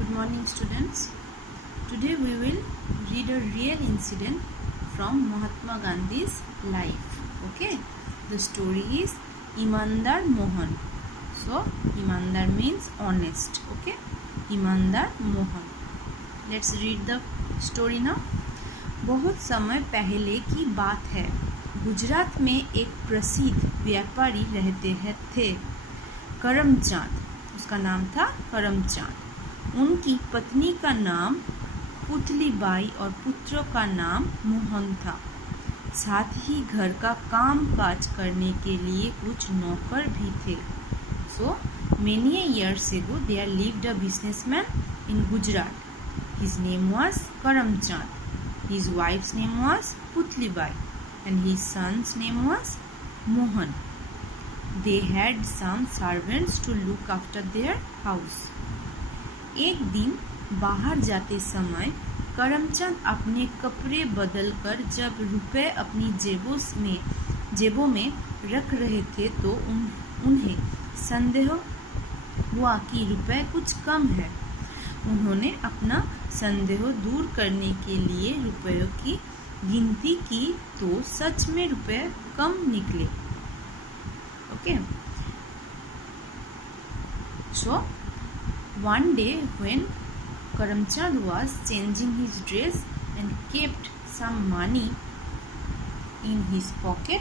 Good morning, students. Today we will read a real incident from Mahatma Gandhi's life. Okay, the story is Imandar Mohan. So, Imandar means honest. Okay, Imandar Mohan. Let's read the story now. बहुत समय पहले की बात है। गुजरात में एक प्रसिद्ध व्यापारी रहते थे, करमचंद। उसका नाम था करमचंद। उनकी पत्नी का नाम पुतलीबाई और पुत्रों का नाम मोहन था। साथ ही घर का काम काज करने के लिए कुछ नौकर भी थे। So many years ago there lived a businessman in Gujarat. His name was Karamchand. His wife's name was Putlibai and his son's name was Mohan. They had some servants to look after their house. एक दिन बाहर जाते समय करमचंद अपने कपड़े बदलकर जब रुपए अपनी जेबों में रख रहे थे तो उन्हें संदेह हुआ कि रुपए कुछ कम है। उन्होंने अपना संदेह दूर करने के लिए रुपयों की गिनती की तो सच में रुपए कम निकले। Okay, so one day when Karamchand was changing his dress and kept some money in his pocket,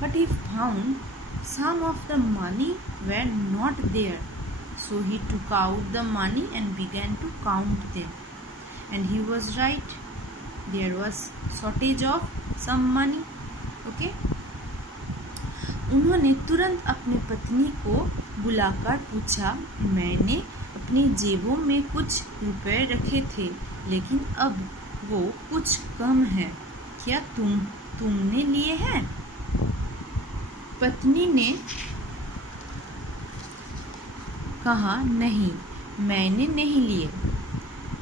but he found some of the money were not there. So he took out the money and began to count them. And he was right. There was shortage of some money. Okay. उन्होंने तुरंत अपनी पत्नी को बुलाकर पूछा, मैंने अपनी जेबों में कुछ रुपए रखे थे लेकिन अब वो कुछ कम है, क्या तुमने लिए हैं? पत्नी ने कहा, नहीं, मैंने नहीं लिए।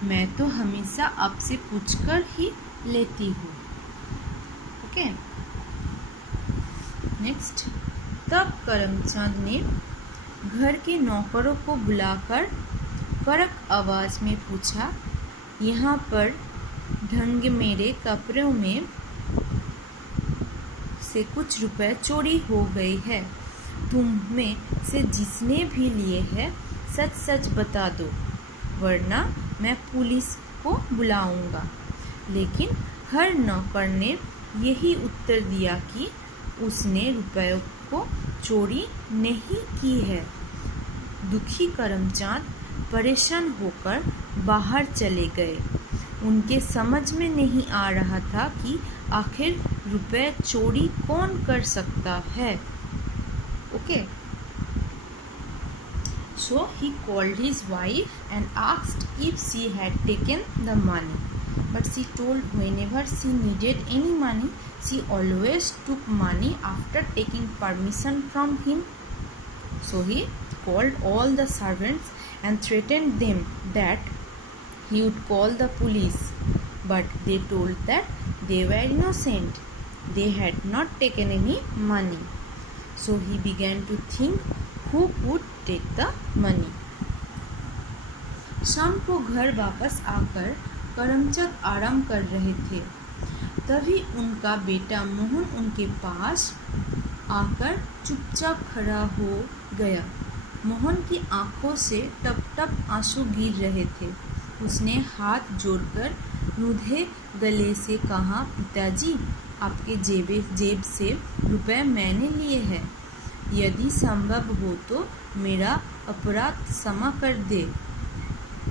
मैं तो हमेशा आपसे पूछकर ही लेती हूँ। Okay, next. तब करमचंद ने घर के नौकरों को बुलाकर कड़क आवाज में पूछा, यहाँ पर ढंग मेरे कपड़ों में से कुछ रुपए चोरी हो गई है। तुम में से जिसने भी लिए हैं सच सच बता दो, वरना मैं पुलिस को बुलाऊंगा। लेकिन हर नौकर ने यही उत्तर दिया कि उसने रुपयों को चोरी नहीं की है। दुखी करमचंद परेशान होकर बाहर चले गए। उनके समझ में नहीं आ रहा था कि आखिर रुपए चोरी कौन कर सकता है। Okay, so he called his wife and asked if she had taken the money, but she told whenever she needed any money, she always took money after taking permission from him. So he called all the servants and threatened them that he would call the police, but they told that they were innocent. They had not taken any money. So he began to think who would take the money. शाम को घर वापस आकर करमचंद आराम कर रहे थे। तभी उनका बेटा मोहन उनके पास आकर चुपचाप खड़ा हो गया। मोहन की आंखों से टप टप आंसू गिर रहे थे। उसने हाथ जोड़कर रूधे गले से कहा, पिताजी, आपके जेब से रुपए मैंने लिए हैं। यदि संभव हो तो मेरा अपराध क्षमा कर दे।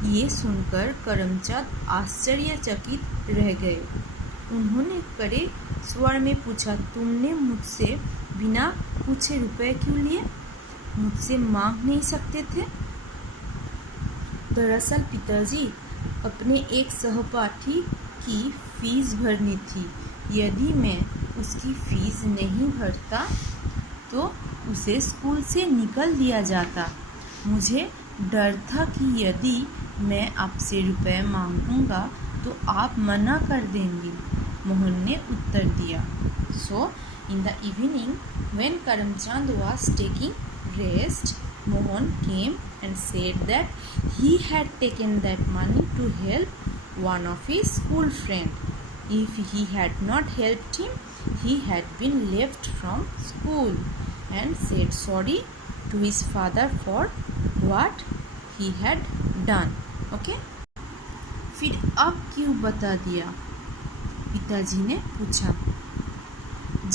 ये सुनकर करमचंद आश्चर्यचकित रह गए। उन्होंने कड़े स्वर में पूछा, तुमने मुझसे बिना पूछे रुपए क्यों लिए? मुझसे मांग नहीं सकते थे? दरअसल पिताजी, अपने एक सहपाठी की फीस भरनी थी। यदि मैं उसकी फीस नहीं भरता तो उसे स्कूल से निकाल दिया जाता। मुझे डर था कि यदि मैं आपसे रुपए मांगूंगा तो आप मना कर देंगे। मोहन ने उत्तर दिया। So in the evening when Karamchand was taking rest, Mohan came and said that he had taken that money to help one of his school friend. If he had not helped him, he had been left from school, and said sorry to his father for what he had done. Okay? फिर अब क्यों बता दिया? पिताजी ने पूछा।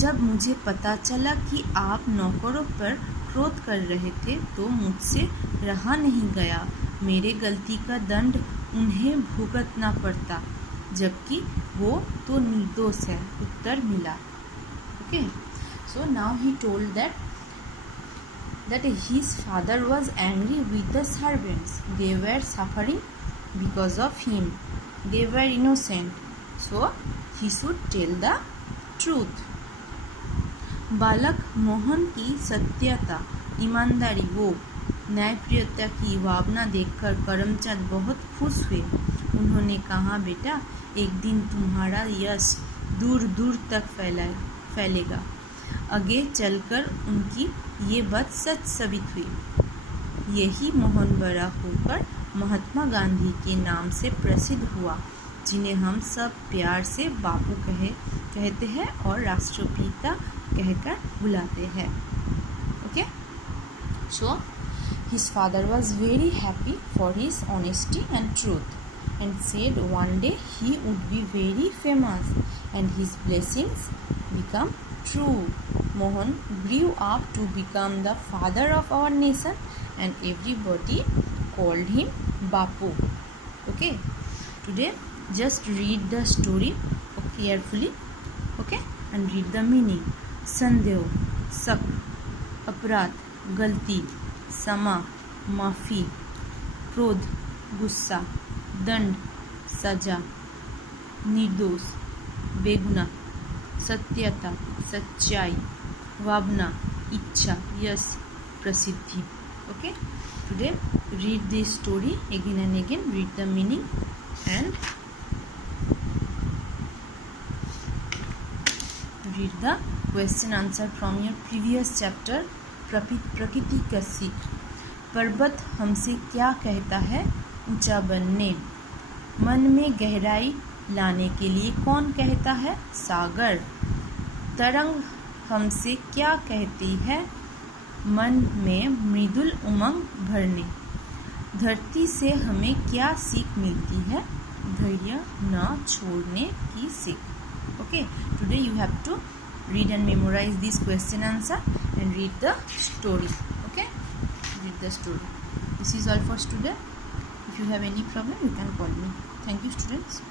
जब मुझे पता चला कि आप नौकरों पर क्रोध कर रहे थे तो मुझसे रहा नहीं गया। मेरे गलती का दंड उन्हें भुगतना पड़ता, जबकि वो तो निर्दोष है, उत्तर मिला। Okay, so now he told that his father was angry with the servants. They were suffering because of him. They were innocent, so he should tell the truth. बालक मोहन की सत्यता, ईमानदारी व न्यायप्रियता की भावना देखकर करमचंद बहुत खुश हुए। उन्होंने कहा, बेटा, एक दिन तुम्हारा यश दूर दूर तक फैलेगा। आगे चलकर उनकी ये बात सच साबित हुई। यही मोहन बड़ा होकर महात्मा गांधी के नाम से प्रसिद्ध हुआ, जिन्हें हम सब प्यार से बापू कहते हैं और राष्ट्रपिता कहकर बुलाते हैं। Okay, so his father was very happy for his honesty and truth, and said one day he would be very famous and his blessings become true. Mohan grew up to become the father of our nation, and everybody called him Bapu. Okay, today just read the story carefully, okay, and read the meaning. संदेह, शक, अपराध, गलती, क्षमा, माफी, क्रोध, गुस्सा, दंड, सजा, निर्दोष, बेगुनाह, सत्यता, सच्चाई, भावना, इच्छा, यश, प्रसिद्धि. Okay, today read this story again and again, read the meaning and read the question answer from your previous chapter. प्रकृति का सीख. पर्वत हमसे क्या कहता है? ऊंचा बनने. मन में गहराई लाने के लिए कौन कहता है? सागर. तरंग हमसे क्या कहती है? मन में मृदुल उमंग भरने. धरती से हमें क्या सीख मिलती है? धैर्य न छोड़ने की सीख. Okay, today you have to read and memorize this question answer and read the story. Okay, read the story. This is all for today. If you have any problem, you can call me. Thank you, students.